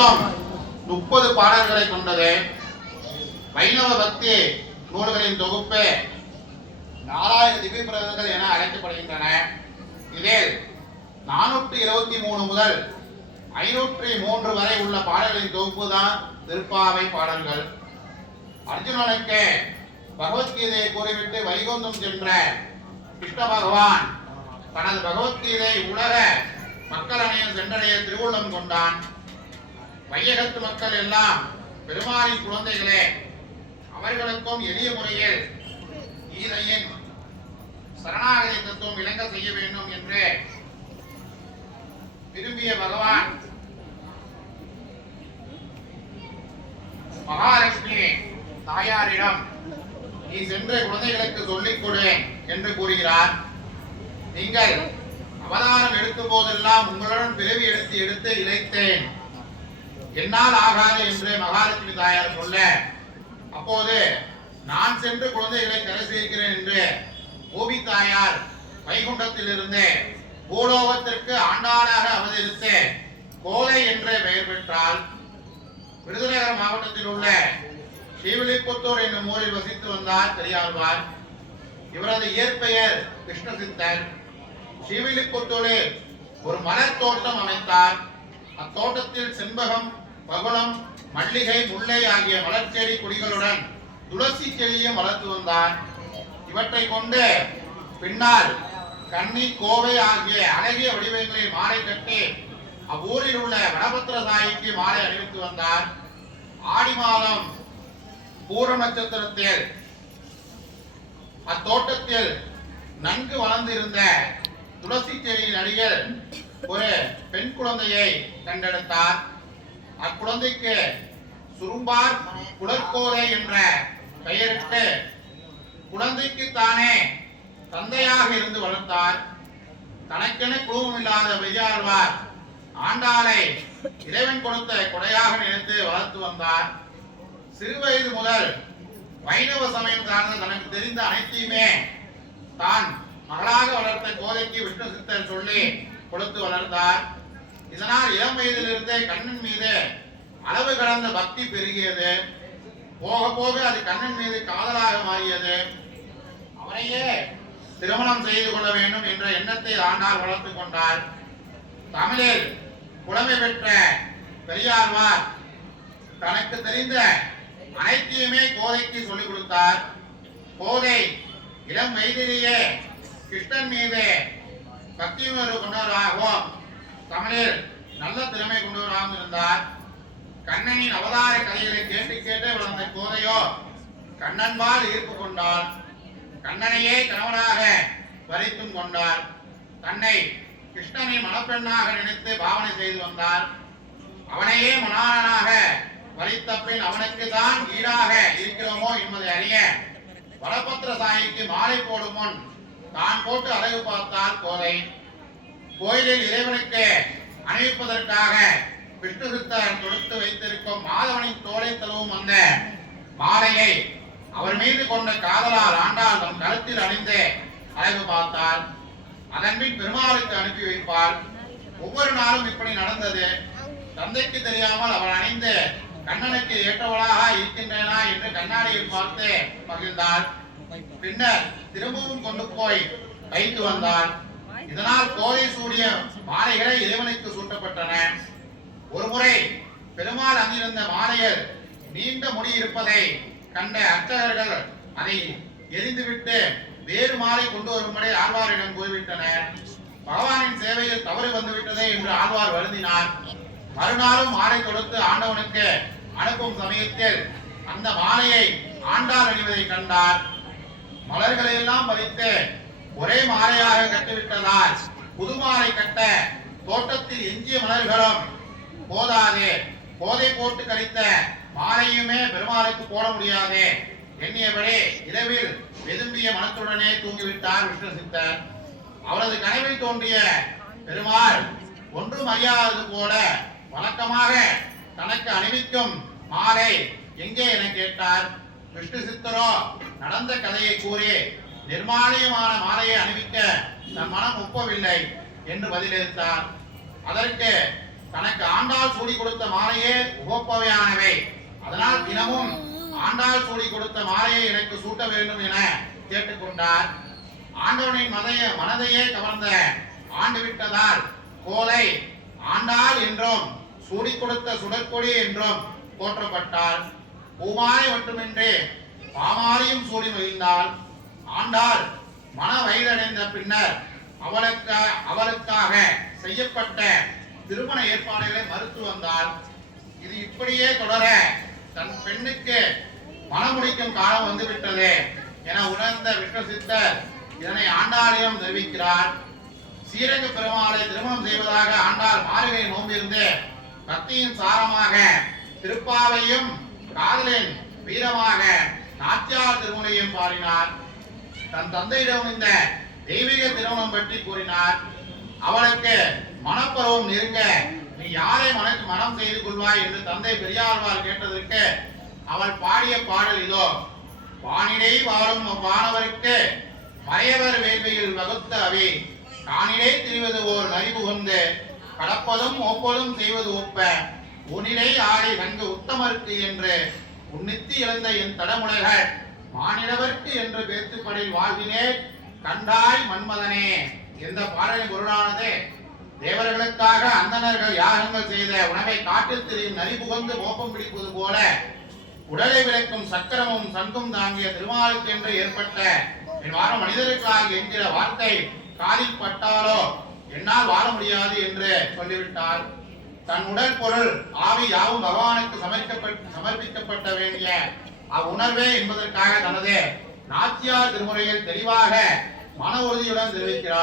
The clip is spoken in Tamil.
மொத்தம் 30 பாடல்களை கொண்டது. வைணவ பக்தி நூல்களின் தொகுப்பு 4000 திவ்ய பிரபந்தங்கள் என அழைக்கப்படுகின்றன. இதில் 423 முதல் 503 வரை உள்ள பாடல்களின் தொகுப்பு தான் திருப்பாவை பாடல்கள். அர்ஜுனனுக்கு பகவத்கீதையை கூறிவிட்டு வைகுந்தம் சென்ற கிருஷ்ண பகவான் தனது பகவத்கீதை உலக மக்கள் அனைவரும் சென்றடைய திருவுள்ளம் கொண்டான். வையகத்து மக்கள் எல்லாம் பெருமாளின் குழந்தைகளே, அவர்களுக்கும் எளிய முறையில் கீதையின் சரணாகதி தத்துவம் விளங்க செய்ய வேண்டும் என்று விரும்பிய பகவான் மகாலட்சுமி தாயாரிடம் நீ சென்று குழந்தைகளுக்கு சொல்லிக் கொடு என்று கூறுகிறார். நீங்கள் அவதாரம் எடுக்கும் போதெல்லாம் உங்களுடன் பிறவி எடுத்து இழைத்தேன், என்னால் ஆகாது என்று மகாலட்சுமி தாயார் சொல்ல, அப்போது நான் சென்று குழந்தைகளை கரை சேர்க்கிறேன் என்று கோபி தாயார் வைகுண்டத்திலிருந்து பூலோகத்திற்கு ஆண்டாளாக அவதரித்து கோதை என்ற பெயர் பெற்றால். விருதுநகர் மாவட்டத்தில் உள்ள ஸ்ரீவில்லிபுத்தூர் என்னும் ஊரில் வசித்து வந்தார் பெரியாழ்வார். இவரது இயற்பெயர் கிருஷ்ணசித்தர். ஸ்ரீவில்லிபுத்தூரில் ஒரு மலர் தோட்டம் அமைத்தார். அத்தோட்டத்தில் செண்பகம், பகுளம், மல்லிகை, முல்லை ஆகிய மலர்ச்செடி கொடிகளுடன் துளசி செடியும் வளர்த்து வந்தார். இவற்றை கொண்டு பின்னால் கன்னி, கோவை ஆகிய அழகிய வடிவங்களை மாலை கட்டி அவ்வூரில் உள்ள வடபத்திர தாய்க்கு மாலை அணிவித்து வந்தார். ஆடி மாதம் பூர நட்சத்திரத்தில் அத்தோட்டத்தில் நன்கு வளர்ந்திருந்த துளசி செடியின் அடியில் ஒரு பெண் குழந்தையை கண்டெடுத்தார். அக்குழந்தைக்கு சுரும்பார் குலக்கோதை என்ற பெயரிட்டு குழந்தைக்கு தானே தந்தையாக இருந்து வளர்த்தார். தனக்கென குழுமம் இல்லாத பெரியாழ்வார் ஆண்டாளை இறைவன் கொடுத்த கொடையாக நினைத்து வளர்த்து வந்தார். சிறுவயது முதல் வைணவ சமயம் சார்ந்த தனக்கு தெரிந்த அனைத்தையுமே தான் மகளாக வளர்த்த கோதைக்கு விஷ்ணு சித்தர் சொல்லி கொடுத்து வளர்ந்தார். இதனால் இளம் வயதிலிருந்தே கண்ணன் மீது அளவு கடந்த பக்தி பெருகியது. போக போக அது கண்ணன் மீது காதலாக மாறியது. அவரையே திருமணம் செய்து கொள்ள வேண்டும் என்ற எண்ணத்தை ஆண்டாள் வளர்த்து கொண்டார். தமிழில் புலமை பெற்ற பெரியாழ்வார் தனக்கு தெரிந்த அனைத்தையுமே கோதைக்கு சொல்லிக் கொடுத்தார். கோதை இளம் வயதிலேயே கிருஷ்ணன் மீது பக்தி உணர்வு கொண்டவராகவும் தமிழில் நல்ல திறமை கொண்டவராகவும் இருந்தார். கண்ணனின் அவதார கதைகளை கேட்டு கேட்டு வளர்ந்த கோதையோ கண்ணன்பால் ஈர்ப்பு கொண்டார். கண்ணனையே கணவனாக வரித்தும் கொண்டார். தன்னை கிருஷ்ணனை மணப்பெண்ணாக நினைத்து பாவனை செய்து வந்தார். அவனையே மணாளனாக வரித்த பின் அவனுக்கு தான் ஈடாக இருக்கிறோமோ என்பதை அறிய வடபத்திர சாயிக்கு மாலை போடும் முன் தான் போட்டு அழகு பார்த்தால் கோதை. கோயிலில் இறைவனுக்கு அணிவிப்பதற்காக விஷ்ணு சித்தர் தொடுத்து வைத்திருக்கும் மாதவனின் தோலை தழுவும் அந்த மாலையை அவர் மீது கொண்ட காதலால் ஆண்டாள் தன் கழுத்தில் அணிந்து அழகு பார்த்தார். அதன்பின் பெருமாளுக்கு அனுப்பி வைப்பார். ஒவ்வொரு நாளும் இப்படி நடந்தது. தந்தைக்கு தெரியாமல் அவள் அணிந்து கண்ணனுக்கு ஏற்றவளாக இருக்கின்றனா என்று கண்ணாடியில் பார்த்து மகிழ்ந்தாள். பின்னர் திரும்பவும் கொண்டு போய் வைத்து வந்தார். இதனால் கோதை சூடிய மாலைகளை இறைவனுக்கு சூட்டப்பட்டன. ஒருமுறை பெருமாள் அங்கிருந்த மாலையில் நீண்ட முடி இருப்பதை கண்ட அர்ச்சகர்கள் அதை எரிந்துவிட்டு வேறு மாலை கொண்டு வரும்படி ஆழ்வாரிடம் கூறிவிட்டனர். பகவானின் சேவையில் தவறு வந்துவிட்டதே என்று ஆழ்வார் வருந்தினார். மறுநாளும் மாலை கொடுத்து ஆண்டவனுக்கு அனுப்பும் சமயத்தில் அந்த மாலையை ஆண்டாள் அணிவதை கண்டார். மலர்களை எல்லாம் பறித்து ஒரே மாலையாக கட்டிவிட்டதால் புது மாலை கட்ட தோட்டத்தில் எஞ்சிய மலர்களும் போதாது, கோதை போட்டு கழித்த மாலையுமே பெருமாளுக்கு போட முடியாது எண்ணியபடி இரவில் வெதும்பிய மனத்துடனே தூங்கிவிட்டார் விஷ்ணு சித்தர். அவரது கனவில் தோன்றிய பெருமாள் ஒன்றும் அறியாதது போல வழக்கமாக தனக்கு அணிவிக்கும் மாலை எங்கே என கேட்டார். விஷ்ணு சித்தரோ நடந்த கதையை கூறி நிர்மாணியமான மாலையை அணிவிக்க தன் மனம் ஒப்பவில்லை என்று பதிலளித்தார். அதற்கு தனக்கு ஆண்டாள் சூடி கொடுத்த மாலையே உகப்பவையானவை, அதனால் தினமும் ஆண்டாள் சூடி கொடுத்த மாலையை எனக்கு சூட்ட வேண்டும் என கேட்டுக்கொண்டார். ஆண்டவனின் மனதையே கவர்ந்த ஆண்டு விட்டதால் கோலை ஆண்டாள் என்றும் சூடி கொடுத்த சுடற்கொடி என்றும் போற்றப்பட்டாள். பூமாலை மட்டுமின்றி பாமாலையும் சூடி மகிழ்ந்தாள். ஆண்டாள் மன வயதடைந்த பின்னர் அவளுக்காக செய்யப்பட்ட திருமண ஏற்பாடுகளை மறுத்து வந்தாள். இது இப்படியே தொடர தன் பெண்ணுக்கு மனமுடிக்கும் காலம் வந்துவிட்டது என உணர்ந்த விக்ரசித்தர் இதனை ஆண்டாளிடம் தெரிவிக்கிறார். ஸ்ரீரங்க பெருமாளை திருமணம் செய்வதாக ஆண்டாள் மார்கழி நோம்பிருந்து பக்தியின் சாரமாக திருப்பாவையும் காதலின் வீரமாக நாச்சியார் திருமுறையும் பாடினார். தன் தந்தையிடம் இந்த தெய்வீக திருமணம் பற்றி கூறினார். அவளுக்கு மனப்பருவம் நெருங்க நீ யாரை மனம் செய்து கொள்வாய் என்று தந்தை பெரியாழ்வார் கேட்டதற்கு அவள் பாடிய பாடல் இதோ. வானிடை வாழும் வானவருக்கு மறையவர் வேள்வியில் வகுத்த அவி காணிடை திரிவது ஓர் நரிபுகந்து கடப்பதும் ஒப்பதும் செய்வது ஒப்ப உன்னிடை ஆடை நன்கு உத்தமருக்கு என்று உன்னித்து இழந்த என் தடமுலைகள் மானிடவர்க்கு என்று பேத்துப்படில் வாழ்கினேன் கண்டாய் மன்மதனே. இந்த பாடலின் பொருளானது தேவர்களுக்காக அந்தணர்கள் யாகங்கள் செய்த உணவை காட்டில் திரியும் நரி புகழ்ந்து மோப்பம் பிடிப்பது போல உடலை விளக்கும் சக்கரமும் சங்கும் தாங்கிய திருமாலுக்கு என்று ஏற்பட்ட என் வார மனிதர்களாக என்கிற வார்த்தை காதில் பட்டாலோ என்னால் வாழ முடியாது என்று சொல்லிவிட்டார். தன் உடல் பொருள் ஆவி யாவும் பகவானுக்கு சமர்ப்பிக்கப்பட்ட வேண்டிய அவ்வுணர்வே என்பதற்காக தனது நாச்சியார் திருமுறையில் தெளிவாக மன உறுதியுடன் தெரிவிக்கிறார்.